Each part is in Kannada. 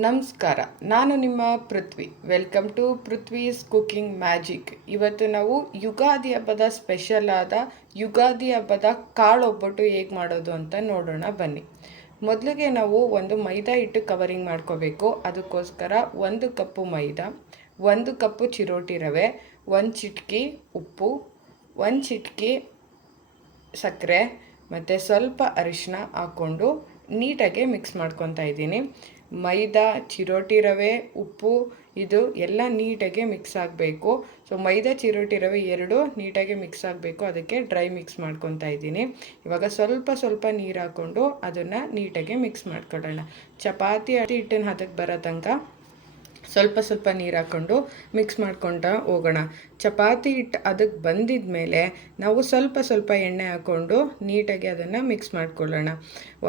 ನಮಸ್ಕಾರ, ನಾನು ನಿಮ್ಮ Prithvi. Welcome to Prithvi's cooking magic ಇವತ್ತು ನಾವು ಯುಗಾದಿ ಹಬ್ಬದ ಸ್ಪೆಷಲ್ ಆದ ಯುಗಾದಿ ಹಬ್ಬದ ಕಾಳು ಒಬ್ಬಟ್ಟು ಹೇಗೆ ಮಾಡೋದು ಅಂತ ನೋಡೋಣ ಬನ್ನಿ. ಮೊದಲಿಗೆ ನಾವು ಒಂದು ಮೈದಾ ಹಿಟ್ಟು ಕವರಿಂಗ್ ಮಾಡ್ಕೋಬೇಕು. ಅದಕ್ಕೋಸ್ಕರ ಒಂದು ಕಪ್ಪು ಮೈದಾ, ಒಂದು ಕಪ್ಪು ಚಿರೋಟಿ ರವೆ, ಒಂದು ಚಿಟಕಿ ಉಪ್ಪು, ಒಂದು ಚಿಟಕಿ ಸಕ್ಕರೆ, ಮತ್ತು ಸ್ವಲ್ಪ ಅರಿಶಿನ ಹಾಕ್ಕೊಂಡು ನೀಟಾಗಿ ಮಿಕ್ಸ್ ಮಾಡ್ಕೊತಾ ಇದ್ದೀನಿ. ಮೈದಾ, ಚಿರೋಟಿ ರವೆ, ಉಪ್ಪು, ಇದು ಎಲ್ಲ ನೀಟಾಗಿ ಮಿಕ್ಸ್ ಆಗಬೇಕು. ಸೊ ಮೈದಾ, ಚಿರೋಟಿ ರವೆ ಎರಡು ನೀಟಾಗಿ ಮಿಕ್ಸ್ ಆಗಬೇಕು. ಅದಕ್ಕೆ ಡ್ರೈ ಮಿಕ್ಸ್ ಮಾಡ್ಕೊತಾ ಇದ್ದೀನಿ. ಇವಾಗ ಸ್ವಲ್ಪ ಸ್ವಲ್ಪ ನೀರು ಹಾಕ್ಕೊಂಡು ಅದನ್ನು ನೀಟಾಗಿ ಮಿಕ್ಸ್ ಮಾಡ್ಕೊಳ್ಳೋಣ. ಚಪಾತಿ ಹಿಟ್ಟಿನ ಹದಕ್ಕೆ ಬರೋ ತನಕ ಸ್ವಲ್ಪ ಸ್ವಲ್ಪ ನೀರು ಹಾಕ್ಕೊಂಡು ಮಿಕ್ಸ್ ಮಾಡ್ಕೊಂಡ ಹೋಗೋಣ. ಚಪಾತಿ ಹಿಟ್ಟು ಅದಕ್ಕೆ ಬಂದಿದ ಮೇಲೆ ನಾವು ಸ್ವಲ್ಪ ಸ್ವಲ್ಪ ಎಣ್ಣೆ ಹಾಕ್ಕೊಂಡು ನೀಟಾಗಿ ಅದನ್ನು ಮಿಕ್ಸ್ ಮಾಡ್ಕೊಳ್ಳೋಣ.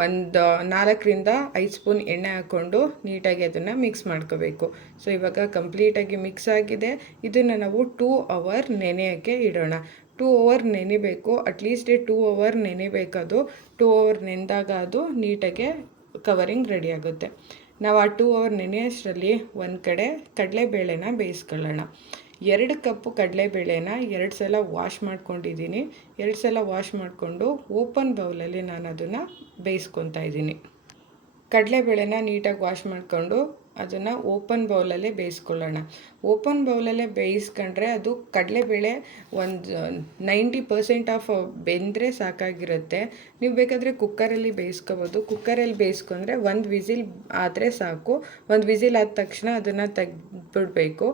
ಒಂದು ನಾಲ್ಕರಿಂದ ಐದು ಸ್ಪೂನ್ ಎಣ್ಣೆ ಹಾಕ್ಕೊಂಡು ನೀಟಾಗಿ ಅದನ್ನು ಮಿಕ್ಸ್ ಮಾಡ್ಕೋಬೇಕು. ಸೊ ಇವಾಗ ಕಂಪ್ಲೀಟಾಗಿ ಮಿಕ್ಸ್ ಆಗಿದೆ. ಇದನ್ನು ನಾವು ಟೂ ಅವರ್ ನೆನೆಯೋಕ್ಕೆ ಇಡೋಣ. ಟೂ ಅವರ್ ನೆನಿಬೇಕು. ಅಟ್ಲೀಸ್ಟ್ ಟೂ ಅವರ್ ನೆನೆಬೇಕದು. ಟೂ ಅವರ್ ನೆಂದಾಗ ಅದು ನೀಟಾಗೆ ಕವರಿಂಗ್ ರೆಡಿ ಆಗುತ್ತೆ. ನಾವು ಆ ಟೂ ಅವರ್ ನೆನೆಯೋಷ್ಟರಲ್ಲಿ ಒಂದು ಕಡೆ ಕಡಲೆಬೇಳೆನ ಬೇಯಿಸ್ಕೊಳ್ಳೋಣ. ಎರಡು ಕಪ್ಪು ಕಡಲೆಬೇಳೆನ ಎರಡು ಸಲ ವಾಶ್ ಮಾಡ್ಕೊಂಡಿದ್ದೀನಿ. ಎರಡು ಸಲ ವಾಶ್ ಮಾಡಿಕೊಂಡು ಓಪನ್ ಬೌಲಲ್ಲಿ ನಾನು ಅದನ್ನು ಬೇಯಿಸ್ಕೊತಾ ಇದ್ದೀನಿ. ಕಡಲೆಬೇಳೆನ ನೀಟಾಗಿ ವಾಶ್ ಮಾಡಿಕೊಂಡು ಅದನ್ನು ಓಪನ್ ಬೌಲಲ್ಲೇ ಬೇಯಿಸ್ಕೊಳ್ಳೋಣ. ಓಪನ್ ಬೌಲಲ್ಲೇ ಬೇಯಿಸ್ಕೊಂಡ್ರೆ ಅದು ಕಡಲೆಬೇಳೆ ಒಂದು ನೈಂಟಿ ಪರ್ಸೆಂಟ್ ಆಫ್ ಬೆಂದರೆ ಸಾಕಾಗಿರುತ್ತೆ. ನೀವು ಬೇಕಾದರೆ ಕುಕ್ಕರಲ್ಲಿ ಬೇಯಿಸ್ಕೋಬೋದು. ಕುಕ್ಕರಲ್ಲಿ ಬೇಯಿಸ್ಕೊಂಡ್ರೆ ಒಂದು ವಿಸಿಲ್ ಆದರೆ ಸಾಕು. ಒಂದು ವಿಸಿಲ್ ಆದ ತಕ್ಷಣ ಅದನ್ನು ತೆಗೆದುಬಿಡಬೇಕು.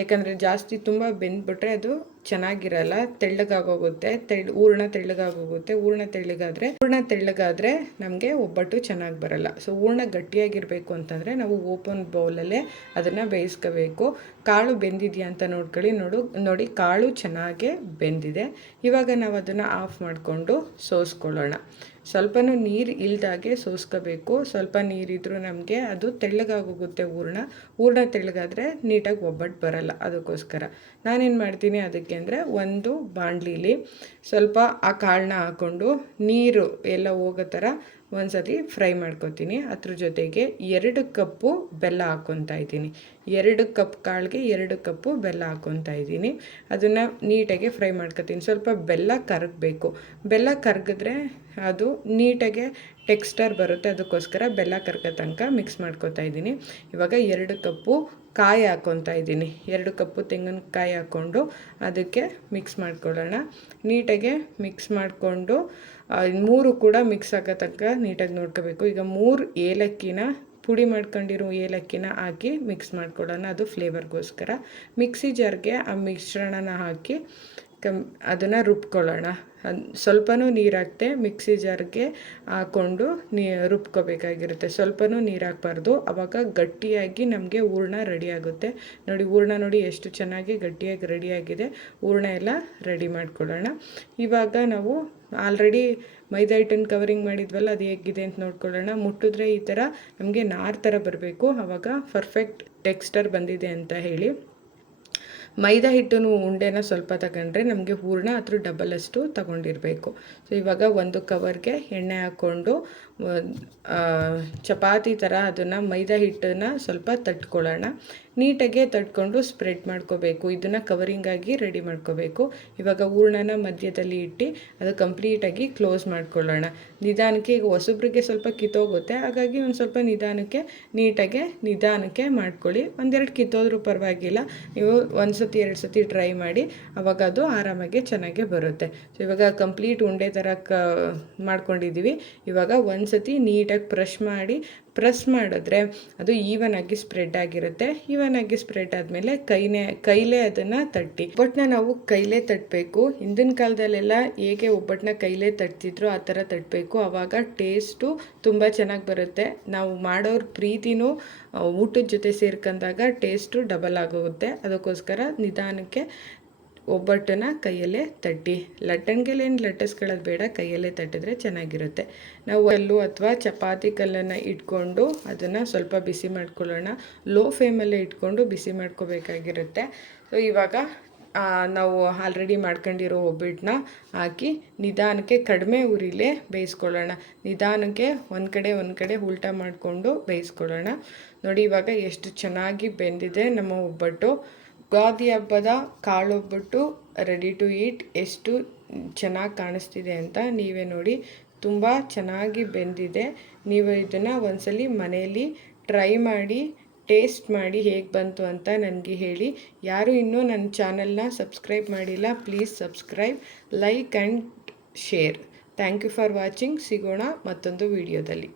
ಯಾಕಂದರೆ ಜಾಸ್ತಿ ತುಂಬ ಬೆಂದ್ಬಿಟ್ರೆ ಅದು ಚೆನ್ನಾಗಿರಲ್ಲ, ತೆಳ್ಳಗಾಗೋಗುತ್ತೆ. ತೆಳ್, ಹೂರ್ಣ ತೆಳ್ಳಗಾಗೋಗುತ್ತೆ. ಹೂರ್ಣ ತೆಳ್ಳಗಾದರೆ ಹೂರ್ಣ ತೆಳ್ಳಗಾದರೆ ನಮಗೆ ಒಬ್ಬಟ್ಟು ಚೆನ್ನಾಗಿ ಬರಲ್ಲ. ಸೊ ಹೂರ್ಣ ಗಟ್ಟಿಯಾಗಿರಬೇಕು ಅಂತಂದರೆ ನಾವು ಓಪನ್ ಬೌಲಲ್ಲೇ ಅದನ್ನು ಬೇಯಿಸ್ಕೋಬೇಕು. ಕಾಳು ಬೆಂದಿದೆಯಾ ಅಂತ ನೋಡ್ಕೊಳ್ಳಿ. ನೋಡು, ನೋಡಿ ಕಾಳು ಚೆನ್ನಾಗೇ ಬೆಂದಿದೆ. ಇವಾಗ ನಾವು ಅದನ್ನು ಆಫ್ ಮಾಡಿಕೊಂಡು ಸೋಸ್ಕೊಳ್ಳೋಣ. ಸ್ವಲ್ಪನೂ ನೀರು ಇಲ್ದಾಗೆ ಸೋಸ್ಕೋಬೇಕು. ಸ್ವಲ್ಪ ನೀರಿದ್ರೂ ನಮಗೆ ಅದು ತೆಳ್ಳಗಾಗೋಗುತ್ತೆ ಹೂರ್ಣ. ಹೂರ್ಣ ತೆಳ್ಳಗಾದರೆ ನೀಟಾಗಿ ಒಬ್ಬಟ್ಟು ಬರಲ್ಲ ಅದಕ್ಕೋಸ್ಕರ. ನಾನೇನು ಮಾಡ್ತೀನಿ ಅದಕ್ಕೆ ಅಂದರೆ ಒಂದು ಬಾಣಲೀಲಿ ಸ್ವಲ್ಪ ಆ ಕಾಳನ್ನ ಹಾಕ್ಕೊಂಡು ನೀರು ಎಲ್ಲ ಹೋಗೋ ಥರ ಒಂದು ಸತಿ ಫ್ರೈ ಮಾಡ್ಕೊತೀನಿ. ಅದ್ರ ಜೊತೆಗೆ ಎರಡು ಕಪ್ಪು ಬೆಲ್ಲ ಹಾಕ್ಕೊತಾ ಇದ್ದೀನಿ. ಎರಡು ಕಪ್ ಕಾಳಿಗೆ ಎರಡು ಕಪ್ಪು ಬೆಲ್ಲ ಹಾಕ್ಕೊತಾ ಇದ್ದೀನಿ. ಅದನ್ನು ನೀಟಾಗಿ ಫ್ರೈ ಮಾಡ್ಕೊತೀನಿ. ಸ್ವಲ್ಪ ಬೆಲ್ಲ ಕರಗಬೇಕು. ಬೆಲ್ಲ ಕರಗಿದ್ರೆ ಅದು ನೀಟಾಗೆ ಟೆಕ್ಸ್ಟರ್ ಬರುತ್ತೆ. ಅದಕ್ಕೋಸ್ಕರ ಬೆಲ್ಲ ಕರ್ಗೋ ತನಕ ಮಿಕ್ಸ್ ಮಾಡ್ಕೊತಾ ಇದ್ದೀನಿ. ಇವಾಗ ಎರಡು ಕಪ್ಪು ಕಾಯಿ ಹಾಕ್ಕೊತಾ ಇದ್ದೀನಿ. ಎರಡು ಕಪ್ಪು ತೆಂಗಿನಕಾಯಿ ಹಾಕ್ಕೊಂಡು ಅದಕ್ಕೆ ಮಿಕ್ಸ್ ಮಾಡ್ಕೊಳ್ಳೋಣ. ನೀಟಾಗೆ ಮಿಕ್ಸ್ ಮಾಡಿಕೊಂಡು ಮೂರು ಕೂಡ ಮಿಕ್ಸ್ ಆಗೋ ತನಕ ನೀಟಾಗಿ ನೋಡ್ಕೋಬೇಕು. ಈಗ ಮೂರು ಏಲಕ್ಕಿನ ಪುಡಿ ಮಾಡ್ಕೊಂಡಿರೋ ಏಲಕ್ಕಿನ ಹಾಕಿ ಮಿಕ್ಸ್ ಮಾಡ್ಕೊಳ್ಳೋಣ. ಅದು ಫ್ಲೇವರ್ಗೋಸ್ಕರ ಮಿಕ್ಸಿ ಜಾರ್ಗೆ ಆ ಮಿಶ್ರಣನ ಹಾಕಿ ಕಮ್, ಅದನ್ನು ರುಬ್ಕೊಳ್ಳೋಣ. ಸ್ವಲ್ಪನೂ ನೀರು ಹಾಕ್ತೆ ಮಿಕ್ಸಿ ಜಾರ್ಗೆ ಹಾಕ್ಕೊಂಡು ನೀ, ರುಬ್ಕೋಬೇಕಾಗಿರುತ್ತೆ. ಸ್ವಲ್ಪನೂ ನೀರು ಹಾಕ್ಬಾರ್ದು ಗಟ್ಟಿಯಾಗಿ ನಮಗೆ ಹೂರ್ಣ ರೆಡಿ ಆಗುತ್ತೆ. ನೋಡಿ, ಹೂರ್ಣ ನೋಡಿ ಎಷ್ಟು ಚೆನ್ನಾಗಿ ಗಟ್ಟಿಯಾಗಿ ರೆಡಿಯಾಗಿದೆ ಹೂರ್ಣ ಎಲ್ಲ ರೆಡಿ ಮಾಡ್ಕೊಳ್ಳೋಣ. ಇವಾಗ ನಾವು ಆಲ್ರೆಡಿ ಮೈದಾ ಹಿಟ್ಟನ್ನು ಕವರಿಂಗ್ ಮಾಡಿದ್ವಲ್ಲ, ಅದು ಹೇಗಿದೆ ಅಂತ ನೋಡ್ಕೊಳ್ಳೋಣ. ಮುಟ್ಟಿದ್ರೆ ಈ ಥರ ನಮಗೆ ನಾರು ಥರ ಬರಬೇಕು. ಆವಾಗ ಪರ್ಫೆಕ್ಟ್ ಟೆಕ್ಸ್ಟರ್ ಬಂದಿದೆ ಅಂತ ಹೇಳಿ. ಮೈದಾ ಹಿಟ್ಟನ್ನು ಉಂಡೆನ ಸ್ವಲ್ಪ ತಗೊಂಡ್ರೆ ನಮಗೆ ಹೂರ್ಣ ಡಬಲ್ ಅಷ್ಟು ತಗೊಂಡಿರಬೇಕು. ಸೊ ಇವಾಗ ಒಂದು ಕವರ್ಗೆ ಎಣ್ಣೆ ಹಾಕ್ಕೊಂಡು ಚಪಾತಿ ಥರ ಅದನ್ನು ಮೈದಾ ಹಿಟ್ಟನ್ನು ಸ್ವಲ್ಪ ತಟ್ಕೊಳ್ಳೋಣ. ನೀಟಾಗೆ ತಟ್ಕೊಂಡು ಸ್ಪ್ರೆಡ್ ಮಾಡ್ಕೋಬೇಕು. ಇದನ್ನು ಕವರಿಂಗಾಗಿ ರೆಡಿ ಮಾಡ್ಕೋಬೇಕು. ಇವಾಗ ಹೂರ್ಣನ ಮಧ್ಯದಲ್ಲಿ ಇಟ್ಟು ಅದು ಕಂಪ್ಲೀಟಾಗಿ ಕ್ಲೋಸ್ ಮಾಡ್ಕೊಳ್ಳೋಣ. ನಿಧಾನಕ್ಕೆ ಈಗ ಹೊಸಬ್ರಿಗೆ ಸ್ವಲ್ಪ ಕಿತ್ತೋಗುತ್ತೆ. ಹಾಗಾಗಿ ಒಂದು ಸ್ವಲ್ಪ ನಿಧಾನಕ್ಕೆ, ನೀಟಾಗೆ ನಿಧಾನಕ್ಕೆ ಮಾಡ್ಕೊಳ್ಳಿ. ಒಂದೆರಡು ಕಿತ್ತೋದ್ರೂ ಪರವಾಗಿಲ್ಲ. ನೀವು ಒಂದು ಸತಿ ಎರಡು ಸತಿ ಟ್ರೈ ಮಾಡಿ ಅವಾಗ ಅದು ಆರಾಮಾಗಿ ಚೆನ್ನಾಗೇ ಬರುತ್ತೆ. ಸೊ ಇವಾಗ ಕಂಪ್ಲೀಟ್ ಉಂಡೆ ಥರ ಕ ಮಾಡ್ಕೊಂಡಿದ್ದೀವಿ ಇವಾಗ ಒಂದು ಸತಿ ನೀಟಾಗಿ ಪ್ರೆಶ್ ಮಾಡಿ ಪ್ರೆಸ್ ಮಾಡಿದ್ರೆ ಅದು ಈವನ್ ಆಗಿ ಸ್ಪ್ರೆಡ್ ಆಗಿರುತ್ತೆ. ಈವನ್ ಆಗಿ ಸ್ಪ್ರೆಡ್ ಆದಮೇಲೆ ಕೈನೇ, ಕೈಲೇ ಅದನ್ನು ತಟ್ಟಿ. ಒಬ್ಬಟ್ಟನ್ನ ನಾವು ಕೈಲೇ ತಟ್ಟಬೇಕು ಹಿಂದಿನ ಕಾಲದಲ್ಲೆಲ್ಲ ಹೇಗೆ ಒಬ್ಬಟ್ಟನ್ನ ಕೈಲೇ ತಟ್ತಿದ್ರು ಆ ಥರ ತಟ್ಟಬೇಕು ಆವಾಗ ಟೇಸ್ಟು ತುಂಬ ಚೆನ್ನಾಗಿ ಬರುತ್ತೆ. ನಾವು ಮಾಡೋರ ಪ್ರೀತಿನೂ ಊಟದ ಜೊತೆ ಸೇರ್ಕೊಂಡಾಗ ಟೇಸ್ಟು ಡಬಲ್ ಆಗೋಗುತ್ತೆ ಅದಕ್ಕೋಸ್ಕರ ನಿಧಾನಕ್ಕೆ ಒಬ್ಬಟ್ಟನ್ನ ಕೈಯಲ್ಲೇ ತಟ್ಟಿ. ಲಟ್ಟಣಿಗೆಲೇನು ಲಟ್ಟಿಸ್ಕೊಳ್ಳೋದು ಬೇಡ, ಕೈಯಲ್ಲೇ ತಟ್ಟಿದ್ರೆ ಚೆನ್ನಾಗಿರುತ್ತೆ. ನಾವು ಕಲ್ಲು ಅಥವಾ ಚಪಾತಿ ಕಲ್ಲನ್ನು ಇಟ್ಕೊಂಡು ಅದನ್ನು ಸ್ವಲ್ಪ ಬಿಸಿ ಮಾಡ್ಕೊಳ್ಳೋಣ. ಲೋ ಫ್ಲೇಮಲ್ಲೇ ಇಟ್ಕೊಂಡು ಬಿಸಿ ಮಾಡ್ಕೋಬೇಕಾಗಿರುತ್ತೆ. ಸೊ ಇವಾಗ ನಾವು ಆಲ್ರೆಡಿ ಮಾಡ್ಕೊಂಡಿರೋ ಒಬ್ಬಟ್ಟನ್ನ ಹಾಕಿ ನಿಧಾನಕ್ಕೆ ಕಡಿಮೆ ಉರಿಲೇ ಬೇಯಿಸ್ಕೊಳ್ಳೋಣ. ನಿಧಾನಕ್ಕೆ ಒಂದು ಕಡೆ ಒಂದು ಕಡೆ ಉಲ್ಟಾ ಮಾಡಿಕೊಂಡು ಬೇಯಿಸ್ಕೊಳ್ಳೋಣ. ನೋಡಿ, ಇವಾಗ ಎಷ್ಟು ಚೆನ್ನಾಗಿ ಬೆಂದಿದೆ ನಮ್ಮ ಒಬ್ಬಟ್ಟು. ಯುಗಾದಿ ಹಬ್ಬದ ಕಾಳೊಬ್ಬಟ್ಟು ರೆಡಿ ಟು ಈಟ್ ಎಷ್ಟು ಚೆನ್ನಾಗಿ ಕಾಣಿಸ್ತಿದೆ ಅಂತ ನೀವೇ ನೋಡಿ. ತುಂಬ ಚೆನ್ನಾಗಿ ಬೆಂದಿದೆ. ನೀವು ಇದನ್ನು ಒಂದ್ಸಲಿ ಮನೆಯಲ್ಲಿ ಟ್ರೈ ಮಾಡಿ ಟೇಸ್ಟ್ ಮಾಡಿ ಹೇಗೆ ಬಂತು ಅಂತ ನನಗೆ ಹೇಳಿ. ಯಾರು ಇನ್ನೂ ನನ್ನ ಚಾನಲ್ನ ಸಬ್ಸ್ಕ್ರೈಬ್ ಮಾಡಿಲ್ಲ please subscribe like and share thank you for watching ಸಿಗೋಣ ಮತ್ತೊಂದು ವಿಡಿಯೋದಲ್ಲಿ